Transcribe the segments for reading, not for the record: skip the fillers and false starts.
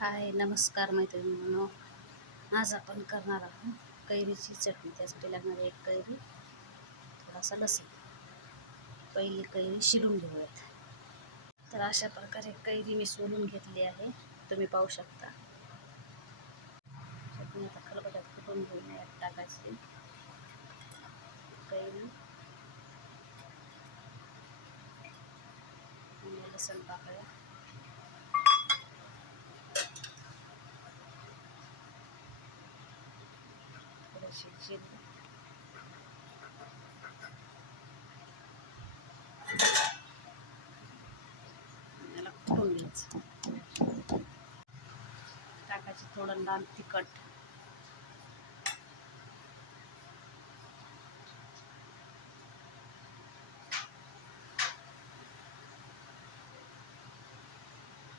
हाय नमस्कार मैत्रिणींनो. आज आपण करणार आहोत कैरीची चटणी. त्यासाठी लागणार एक कैरी, थोडासा लसूण. पहिली कैरी शिरून घेऊयात. तर अशा प्रकारे कैरी मी सोलून घेतली आहे, तुम्ही पाहू शकता. चटणी आता खलबत्यात कुटून घेऊन यात टाकायची कैरी आणि लसूण टाकूया. थोडीशी जिरे, याला कुटून घ्यायचं. टाकायचं थोडं लाल तिखट,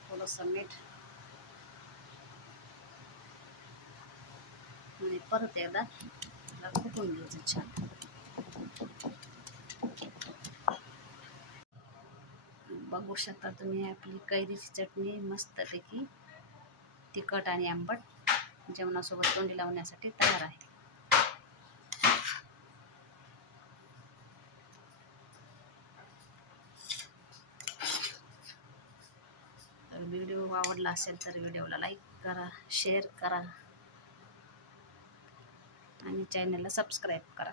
थोडंसं मीठ आणि परत एकदा त्याला कुटून घ्यायचं छान. बघू शकता तुम्ही, आपली कैरीची चटणी मस्तपैकी तिखट आणि आंबट जेवणासोबत तोंडी लावण्यासाठी तयार आहे. तर व्हिडिओ आवडला असेल तर व्हिडिओला लाईक करा, शेअर करा आणि चॅनलला सबस्क्राईब करा.